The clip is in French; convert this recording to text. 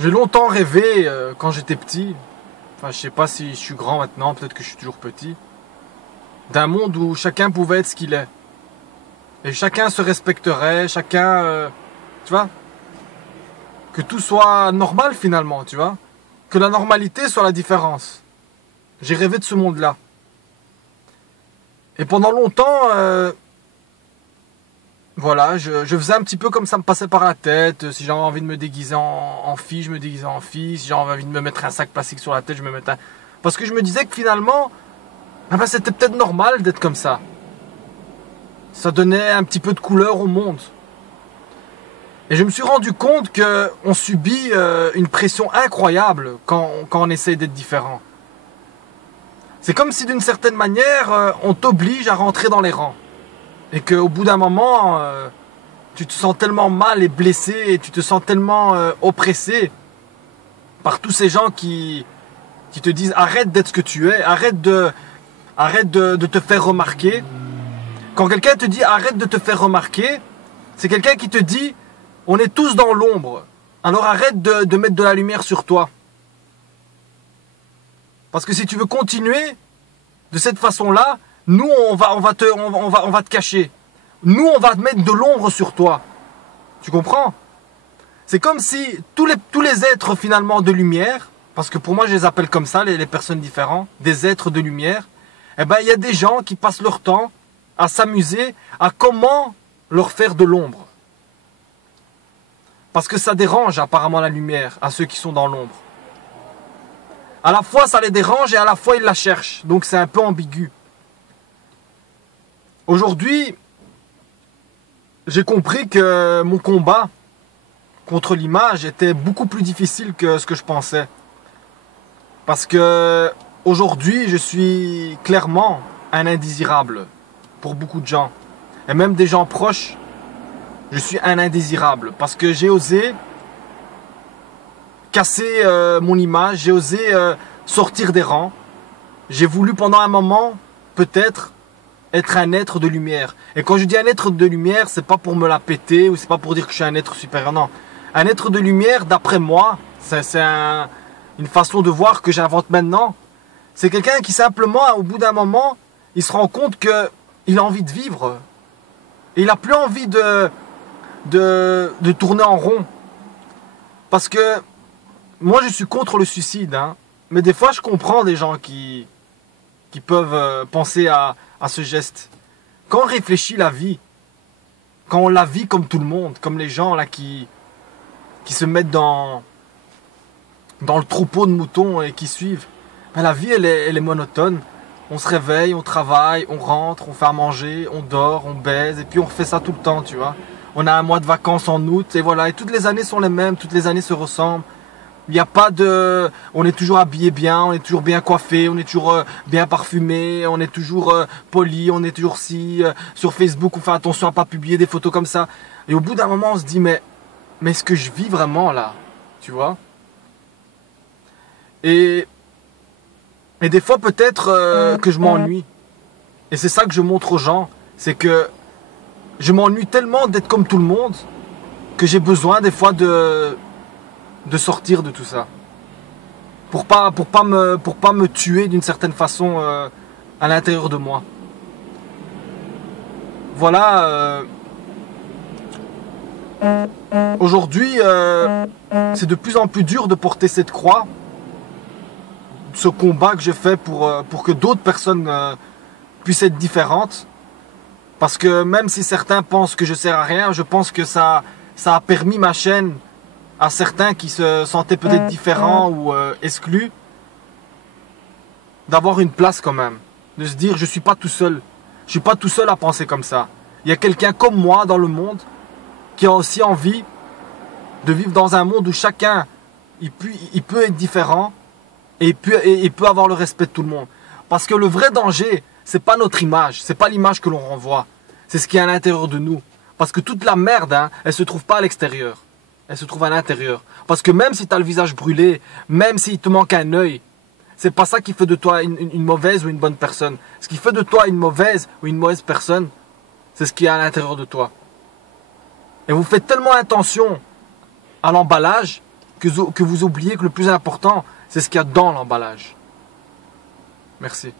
J'ai longtemps rêvé, quand j'étais petit, enfin je sais pas si je suis grand maintenant, peut-être que je suis toujours petit, d'un monde où chacun pouvait être ce qu'il est. Et chacun se respecterait, chacun, tu vois, que tout soit normal finalement, tu vois. Que la normalité soit la différence. J'ai rêvé de ce monde-là. Et pendant longtemps, voilà, je faisais un petit peu comme ça me passait par la tête. Si j'avais envie de me déguiser en fille, je me déguisais en fille. Si j'avais envie de me mettre un sac plastique sur la tête, je me mettais un... Parce que je me disais que finalement, ah ben, c'était peut-être normal d'être comme ça. Ça donnait un petit peu de couleur au monde. Et je me suis rendu compte que on subit une pression incroyable quand on essaye d'être différent. C'est comme si d'une certaine manière, on t'oblige à rentrer dans les rangs. Et qu'au bout d'un moment, tu te sens tellement mal et blessé, et tu te sens tellement oppressé par tous ces gens qui te disent arrête d'être ce que tu es, arrête de te faire remarquer. Quand quelqu'un te dit arrête de te faire remarquer, c'est quelqu'un qui te dit on est tous dans l'ombre, alors arrête de mettre de la lumière sur toi. Parce que si tu veux continuer de cette façon-là, nous on va te cacher. Nous on va te mettre de l'ombre sur toi. Tu comprends? C'est comme si tous les êtres finalement de lumière, parce que pour moi je les appelle comme ça, les personnes différentes, des êtres de lumière, eh ben il y a des gens qui passent leur temps à s'amuser à comment leur faire de l'ombre. Parce que ça dérange apparemment la lumière à ceux qui sont dans l'ombre. À la fois ça les dérange et à la fois ils la cherchent. Donc c'est un peu ambigu. Aujourd'hui, j'ai compris que mon combat contre l'image était beaucoup plus difficile que ce que je pensais. Parce que aujourd'hui, je suis clairement un indésirable pour beaucoup de gens. Et même des gens proches, je suis un indésirable. Parce que j'ai osé casser mon image, j'ai osé sortir des rangs. J'ai voulu pendant un moment, peut-être, être un être de lumière. Et quand je dis un être de lumière, c'est pas pour me la péter ou c'est pas pour dire que je suis un être supérieur, non. Un être de lumière, d'après moi, c'est une façon de voir que j'invente maintenant. C'est quelqu'un qui simplement, au bout d'un moment, il se rend compte que il a envie de vivre. Et il a plus envie de tourner en rond. Parce que moi, je suis contre le suicide, hein. Mais des fois, je comprends des gens qui peuvent penser à ce geste. Quand on réfléchit la vie, quand on la vit comme tout le monde, comme les gens là qui se mettent dans le troupeau de moutons et qui suivent, ben, la vie elle est monotone. On se réveille, on travaille, on rentre, on fait à manger, on dort, on baise et puis on refait ça tout le temps, tu vois. On a un mois de vacances en août et voilà, et toutes les années sont les mêmes, toutes les années se ressemblent. Il n'y a pas de... On est toujours habillé bien, on est toujours bien coiffé, on est toujours bien parfumé, on est toujours poli, on est toujours sur Facebook, on fait attention à pas publier des photos comme ça. Et au bout d'un moment, on se dit, mais est-ce que je vis vraiment là? Tu vois? Et des fois, peut-être que je m'ennuie. Et c'est ça que je montre aux gens, c'est que je m'ennuie tellement d'être comme tout le monde que j'ai besoin des fois de sortir de tout ça. Pour pas me tuer d'une certaine façon à l'intérieur de moi. Voilà. Aujourd'hui, c'est de plus en plus dur de porter cette croix. Ce combat que je fais pour que d'autres personnes puissent être différentes. Parce que même si certains pensent que je sers à rien, je pense que ça a permis ma chaîne à certains qui se sentaient peut-être différents ou exclus, d'avoir une place quand même. De se dire, je suis pas tout seul. Je suis pas tout seul à penser comme ça. Il y a quelqu'un comme moi dans le monde qui a aussi envie de vivre dans un monde où chacun, il peut être différent et il peut avoir le respect de tout le monde. Parce que le vrai danger, c'est pas notre image, c'est pas l'image que l'on renvoie. C'est ce qui est à l'intérieur de nous. Parce que toute la merde, hein, elle se trouve pas à l'extérieur. Elle se trouve à l'intérieur. Parce que même si tu as le visage brûlé, même s'il te manque un œil, c'est pas ça qui fait de toi une mauvaise ou une bonne personne. Ce qui fait de toi une mauvaise ou une mauvaise personne, c'est ce qui est à l'intérieur de toi. Et vous faites tellement attention à l'emballage que vous oubliez que le plus important, c'est ce qu'il y a dans l'emballage. Merci.